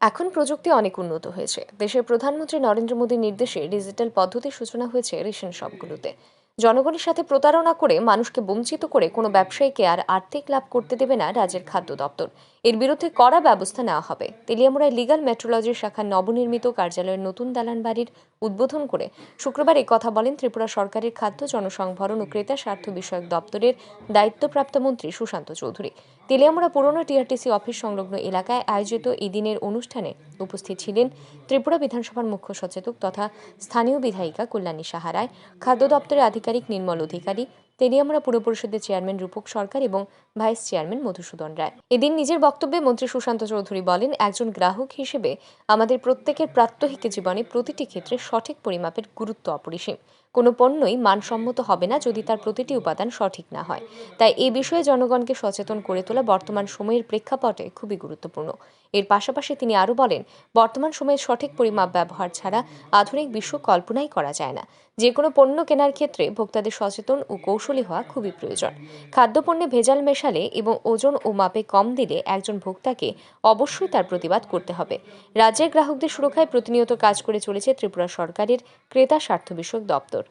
এখন প্রযুক্তি অনেক উন্নত হয়েছে। দেশের প্রধানমন্ত্রী নরেন্দ্র মোদীর নির্দেশে ডিজিটাল পদ্ধতির সূচনা হয়েছে রেশন শপগুলোতে। জনগণের সাথে প্রতারণা করে মানুষকে বঞ্চিত করে কোনো ব্যবসায়ীকে আর আর্থিক লাভ করতে দেবে না রাজ্যের খাদ্য দপ্তর। এর বিরুদ্ধে কড়া ব্যবস্থা নেওয়া হবে। তেলিয়ামুড়ায় লিগাল মেট্রোলজির শাখার নবনির্মিত কার্যালয়ের নতুন দালান বাড়ির উদ্বোধন করে শুক্রবার কথা বলেন ত্রিপুরা সরকারের খাদ্য জনসংভরণ ও ক্রেতা স্বার্থ বিষয়ক দপ্তরের দায়িত্বপ্রাপ্ত মন্ত্রী সুশান্ত চৌধুরী। তেলিয়ামুড়া পুরনো টিআরটিসি অফিস সংলগ্ন এলাকায় আয়োজিত এই দিনের অনুষ্ঠানে উপস্থিত ছিলেন ত্রিপুরা বিধানসভার মুখ্য সচেতক তথা স্থানীয় বিধায়িকা কল্যাণী সাহারায়, খাদ্য দপ্তরের আধিকারিক নির্মল অধিকারী তেলিয়ামুড়া পুর পরিষদের চেয়ারম্যান রূপক সরকার এবং ভাইস চেয়ারম্যান মধুসূদন রায়। এদিন নিজের বক্তব্যে মন্ত্রী সুশান্ত চৌধুরী বলেন, একজন গ্রাহক হিসেবে আমাদের প্রত্যেকের প্রাত্যহিক জীবনে প্রতিটি ক্ষেত্রে সঠিক পরিমাপের গুরুত্ব অপরিসীম। কোনো পণ্যই মানসম্মত হবে না যদি তার প্রতিটি উপাদান সঠিক না হয়। তাই এই বিষয়ে জনগণকে সচেতন করে তোলা বর্তমান সময়ের প্রেক্ষাপটে খুবই গুরুত্বপূর্ণ। এর পাশাপাশি তিনি আরও বলেন, বর্তমান সময়ে সঠিক পরিমাপ ব্যবহার ছাড়া আধুনিক বিশ্ব কল্পনাই করা যায় না। যে কোনো পণ্য কেনার ক্ষেত্রে ভোক্তাদের সচেতন ও কৌশলী হওয়া খুবই প্রয়োজন। খাদ্যপণ্যে ভেজাল মেশালে এবং ওজন ও মাপে কম দিলে একজন ভোক্তাকে অবশ্যই তার প্রতিবাদ করতে হবে। রাজ্যের গ্রাহকদের সুরক্ষায় প্রতিনিয়ত কাজ করে চলেছে ত্রিপুরা সরকারের ক্রেতা স্বার্থ বিষয়ক দপ্তর।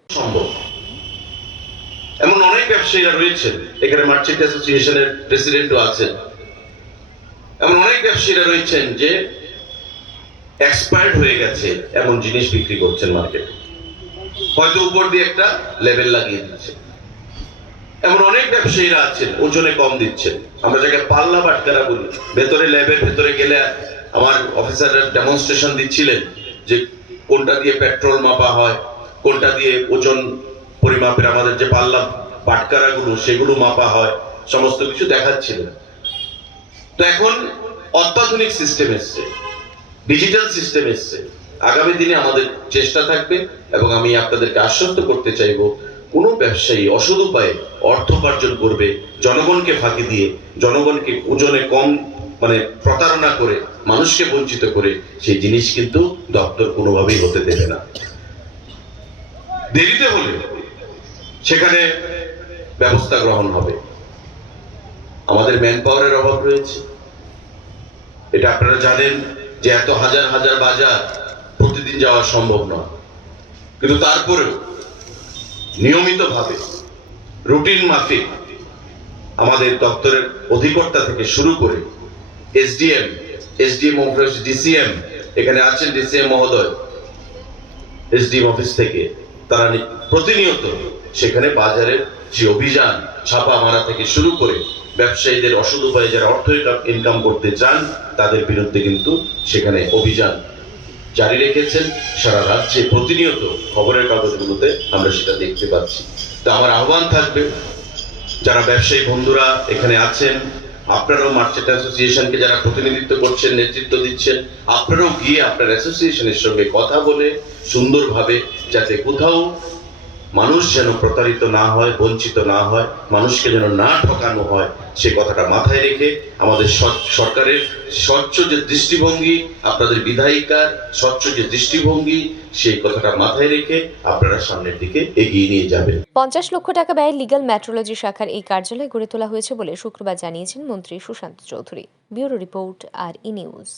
এমন অনেক ব্যবসায়ীরা রয়েছেন। এখানে মার্চেন্ট অ্যাসোসিয়েশনের প্রেসিডেন্টও আছেন। এমন অনেক ব্যবসায়ীরা রয়েছেন যে এক্সপায়ার্ড হয়ে গেছে এমন জিনিস বিক্রি করছেন মার্কেটে হয়তো উপর দিয়ে একটা লেভেল লাগিয়ে দিচ্ছে। এমন অনেক ব্যবসায়ীরা আছেন, ওজনে কম দিচ্ছেন। আমরা যাকে পাল্লা বাটকারা বলি, ভেতরে ল্যাবের ভেতরে গেলে আমার অফিসাররা ডেমনস্ট্রেশন দিচ্ছিলেন যে কোনটা দিয়ে পেট্রোল মাপা হয়, কোনটা দিয়ে ওজন পরিমাপের আমাদের যে পাল্লা বাটকারাগুলো সেগুলো মাপা হয়, সমস্ত কিছু দেখাচ্ছিলেন। তো এখন অত্যাধুনিক সিস্টেম এসছে। ডিজিটাল সিস্টেম এসছে। আগামী দিনে আমাদের চেষ্টা থাকবে এবং আমি আপনাদেরকে আশ্বস্ত করতে চাইব, কোনো ব্যবসায়ী অসৎ উপায়ে অর্থ উপার্জন করবে, জনগণকে ফাঁকি দিয়ে, জনগণকে ওজনে কম মানে প্রতারণা করে, মানুষকে বঞ্চিত করে, সেই জিনিস কিন্তু দপ্তর কোনোভাবেই হতে দেবে না। দেরিতে হলে সেখানে ব্যবস্থা গ্রহণ হবে। আমাদের ম্যান পাওয়ারের অভাব রয়েছে। এটা আপনারা জানেন যে এত হাজার হাজার বাজার প্রতিদিন যাওয়া সম্ভব নয়। কিন্তু তারপরেও নিয়মিতভাবে রুটিন মাফিক আমাদের দপ্তরের অধিকর্তা থেকে শুরু করে এসডিএম এসডিএম অফিস ডিসিএম এখানে আছেন ডিসিএম মহোদয় এসডিএম অফিস থেকে তারা প্রতিনিয়ত সেখানে বাজারের যে অভিযান ছাপা মারা থেকে শুরু করে ব্যবসায়ীদের অসৎ উপায়ে যারা অর্থ ইনকাম করতে চান, তাদের বিরুদ্ধে কিন্তু সেখানে অভিযান জারি রেখেছেন। সারা রাজ্যে প্রতিনিয়ত খবরের কাগজগুলোতে আমরা সেটা দেখতে পাচ্ছি। তো আমার আহ্বান থাকবে, যারা ব্যবসায়ী বন্ধুরা এখানে আছেন, আপনারাও মার্চেন্ট অ্যাসোসিয়েশনকে যারা প্রতিনিধিত্ব করছেন, নেতৃত্ব দিচ্ছেন, আপনারাও গিয়ে আপনার অ্যাসোসিয়েশনের সঙ্গে কথা বলে সুন্দরভাবে যাতে কোথাও মানুষ যেন প্রতারিত না হয়, বঞ্চিত না হয়, মানুষকে যেন না ঠকানো হয়, সে কথাটা মাথায় রেখে আমাদের সরকারের স্বচ্ছ যে দৃষ্টিভঙ্গি, আপনাদের বিধায়িকার স্বচ্ছ যে দৃষ্টিভঙ্গি, সেই কথাটা মাথায় রেখে আপনারা সামনের দিকে এগিয়ে নিয়ে যাবেন। পঞ্চাশ লক্ষ টাকা ব্যয়ে লিগাল মেট্রোলজি শাখার এই কার্যালয় গড়ে তোলা হয়েছে বলে শুক্রবার জানিয়েছেন মন্ত্রী Sushanto Chowdhury. Bureau report R E news.